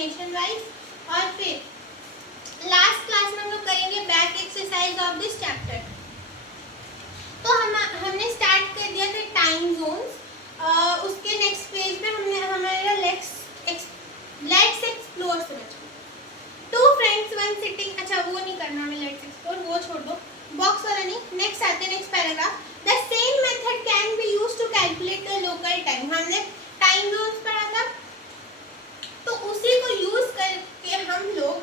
Explanation wise, और फिर last class में हम लोग करेंगे back exercise of this chapter. तो हमने स्टार्ट कर दिया था टाइम जोन्स। उसके नेक्स्ट पेज पे हमने हमारा लेट्स एक्सप्लोर समझ टू फ्रेंड्स वन सिटिंग। अच्छा वो नहीं करना हमें, लेट्स एक्सप्लोर वो छोड़ दो, बॉक्स वाला नहीं। नेक्स्ट आते हैं next paragraph. The same method can be used to calculate the local time. हमने टाइम जोन्स पढ़ा था, तो उसी को यूज करके हम लोग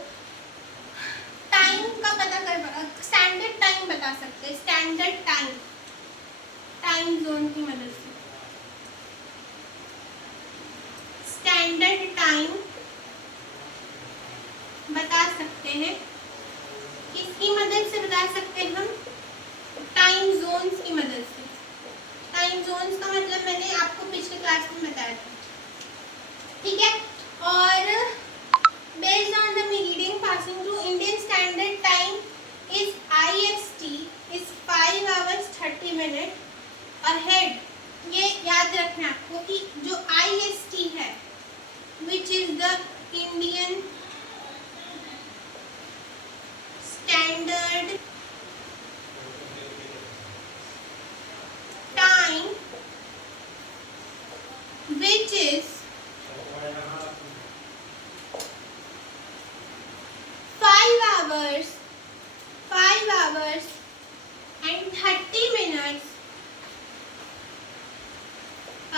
टाइम का पता कर स्टैंडर्ड टाइम बता सकते हैं। स्टैंडर्ड टाइम जोन की मदद से स्टैंडर्ड टाइम बता सकते हैं। किसकी मदद से बता सकते हैं हम? टाइम जोन्स की मदद से। टाइम जोन्स का मतलब मैंने आपको पिछले क्लास में बताया था, ठीक है। और based on the meridian passing through Indian Standard Time is IST is 5 hours 30 minutes ahead। ये याद रखना आपको कि जो IST है which is the Indian Standard Time, which is 5 hours and 30 minutes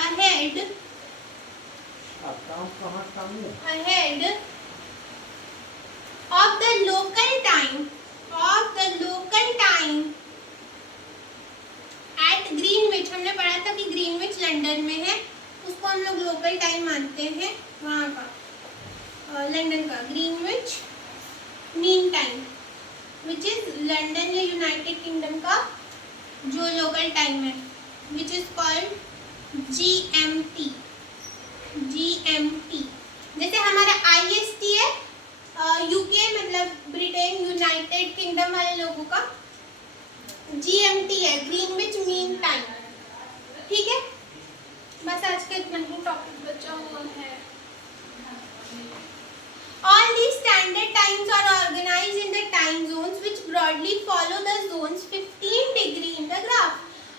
ahead of the local time at Greenwich. हमने पढ़ा था कि ग्रीनविच लंदन में है, उसको हम लोग लोकल टाइम मानते हैं, वहाँ का लंदन का Greenwich mean time, which is London या यूनाइटेड किंगडम का जो लोकल टाइम है, विच इज कॉल्ड GMT। जैसे हमारा IST है UK मतलब ब्रिटेन यूनाइटेड किंगडम वाले लोगों का, GMT है ग्रीनविच मीन टाइम, ठीक है। बस आज का इतना ही टॉपिक बचा हुआ है। All these standard times are organized in the time zones which broadly follow the zones 15 degree in the graph।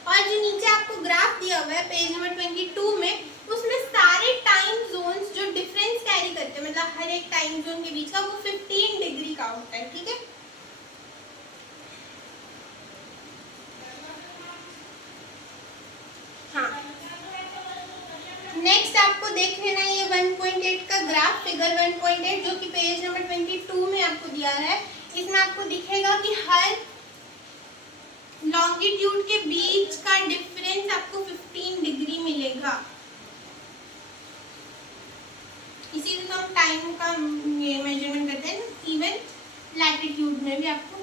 और जो नीचे आपको ग्राफ दिया हुआ है पेज नंबर 22 में, उसमें सारे टाइम जोन्स जो डिफरेंस कैरी करते हैं, मतलब हर एक टाइम जोन के बीच का, वो 15 डिग्री का होता है, ठीक है। हाँ, नेक्स्ट आपको देख लेना ये 1.8 का ग्राफ, फिगर 1.8 जो कि पेज नंबर 22 में आपको दिया है। इसमें आपको दिखेगा कि हर लॉन्गिट्यूड के बीच का डिफरेंस आपको 15 डिग्री मिलेगा। इसी से तो हम टाइम का ये मेजरमेंट करते हैं। इवन लैटिट्यूड में भी आपको,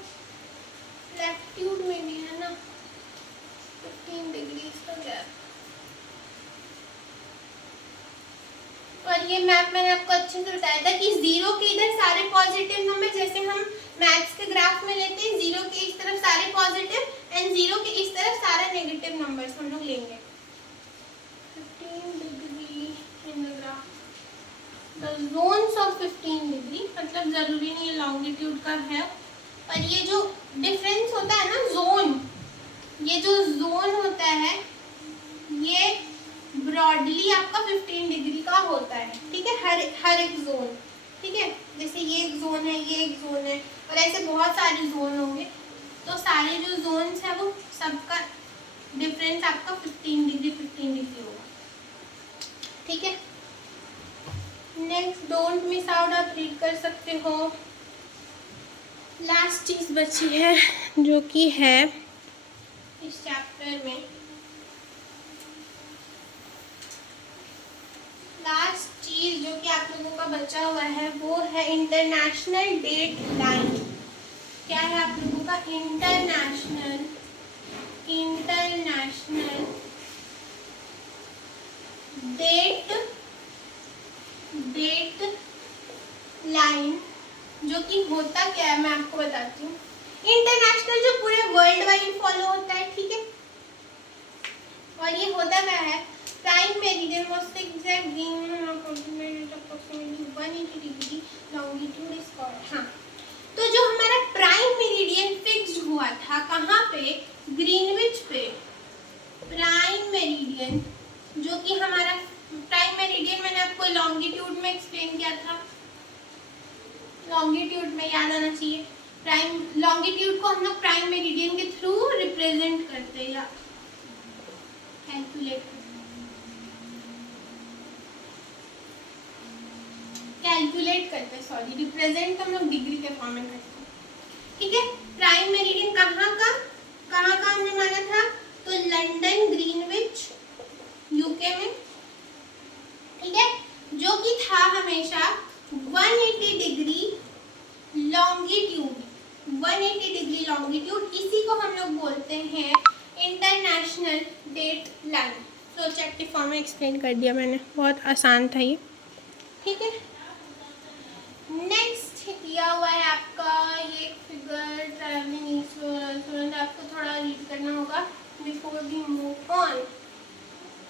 लैटिट्यूड में भी है ना 15 डिग्री का गैप। और ये मैप मैंने आपको अच्छे से बताया था कि जीरो के इधर सारे पॉजिटिव नंबर, जैसे हम मैथ्स के ग्राफ में लेते हैं, जीरो के इस तरफ सारे पॉजिटिव एंड जीरो के इस तरफ सारा नेगेटिव नंबर्स हम लोग लेंगे। 15 degree in the graph, the zones of 15 degree, मतलब जरूरी नहीं है लॉन्गिट्यूड का है, पर ये जो डिफरेंस होता है ना जोन, ये जो जोन होता है ये ब्रॉडली आपका 15 डिग्री का होता है, ठीक है। हर एक जोन, ठीक है। जैसे ये एक जोन है, ये एक जोन है, और ऐसे बहुत सारे जोन होंगे, तो सारे जो जोन्स है वो सबका डिफरेंस आपका 15 डिग्री होगा, ठीक है। नेक्स्ट डोंट मिस आउट, आप रीड कर सकते हो। लास्ट चीज बची है जो कि है इस चैप्टर में, लास्ट चीज जो कि आप लोगों का बचा हुआ है वो है इंटरनेशनल डेट लाइन। क्या है आप लोगों का? इंटरनेशनल डेट लाइन, जो कि होता क्या है मैं आपको बताती हूँ। इंटरनेशनल जो पूरे वर्ल्ड वाइड फॉलो होता है, ठीक है। और ये होता क्या है? Prime meridian was the exact 180 degree meridian मैंने आपको लॉन्गिट्यूड में एक्सप्लेन किया था, लॉन्गिट्यूड में याद आना चाहिए। प्राइम लॉन्गिट्यूड को हम लोग प्राइम मेरिडियन के थ्रू रिप्रेजेंट करते हैं या कैलकुलेट करते हैं, सॉरी, रिप्रेजेंट हम लोग डिग्री के फॉर्म में करते हैं। ठीक है, प्राइम मेरिडियन कहाँ का हमने माना था, तो लंदन ग्रीनविच यूके में, ठीक है, जो कि था हमेशा 180 डिग्री लॉन्गिट्यूड, 180 डिग्री लॉन्गिट्यूड। इसी को हम लोग बोलते हैं इंटरनेशनल डेट लाइन। तो चैप्टर फॉर्म में एक्सप्लेन कर दिया मैंने, बहुत आसान था ये। ठीक है, नेक्स्ट दिया हुआ है आपका ये फिगर ट्रैवलिंग इंश्योरेंस, आपको थोड़ा रीड करना होगा before we move on.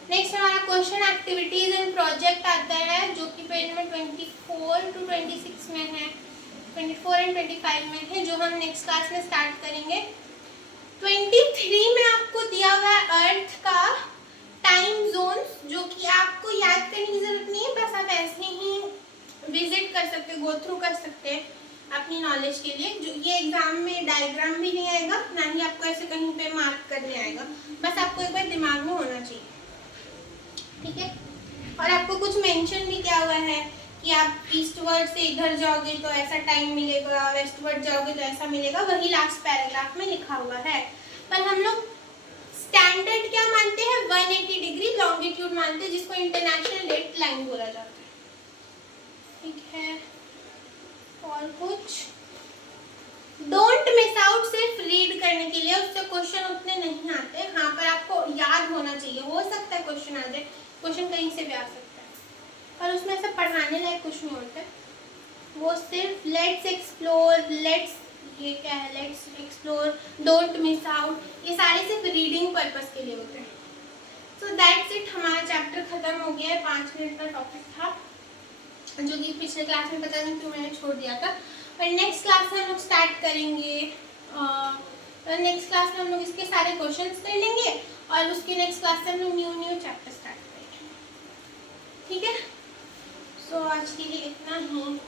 Next हमारा क्वेश्चन एक्टिविटीज एंड प्रोजेक्ट आता है, जो कि पेज में 24 to 26 में है, 24 and 25 में है, जो हम नेक्स्ट क्लास में स्टार्ट करेंगे। 23 में आपको दिया हुआ है अर्थ का टाइम जोन्स, जो कि आपको याद करने की जरूरत नहीं है, बस आप ऐसे ही विजिट कर सकते हैं, गो थ्रू कर सकते हैं अपनी नॉलेज के लिए। जो ये एग्जाम में डायग्राम भी नहीं आएगा, ना ही आपको ऐसे कहीं पे मार्क करने आएगा, बस आपको एक बार दिमाग में होना चाहिए। ठीक है, और आपको कुछ मेंशन भी किया हुआ है कि आप ईस्टवर्ड से इधर जाओगे तो ऐसा टाइम मिलेगा, वेस्टवर्ड जाओगे तो ऐसा मिलेगा, वही लास्ट पैराग्राफ में लिखा हुआ है। पर हम लोग स्टैंडर्ड क्या मानते हैं, 180 डिग्री लॉन्गिट्यूड मानते हैं, जिसको इंटरनेशनल डेट लाइन बोला जाता है। ठीक है, और कुछ डोंट मिस आउट सिर्फ रीड करने के लिए, उससे क्वेश्चन उतने नहीं आते। हाँ, पर आपको याद होना चाहिए, हो सकता है क्वेश्चन आ जाए, क्वेश्चन कहीं से भी आ सकता है, पर उसमें से पढ़ाने लायक कुछ नहीं होता है। वो सिर्फ लेट्स एक्सप्लोर, लेट्स ये क्या है, let's explore, don't miss out, ये सारे सिर्फ रीडिंग पर्पस के लिए होते हैं। सो दैट्स इट, हमारा चैप्टर खत्म हो गया है। 5 मिनट का टॉपिक था, जो कि पिछले क्लास में पता नहीं क्यों मैंने छोड़ दिया था। और नेक्स्ट क्लास में हम लोग स्टार्ट करेंगे, नेक्स्ट क्लास में हम लोग इसके सारे क्वेश्चंस कर लेंगे, और उसके नेक्स्ट क्लास से हम लोग न्यू चैप्टर स्टार्ट करेंगे। ठीक है, सो आज के लिए इतना ही।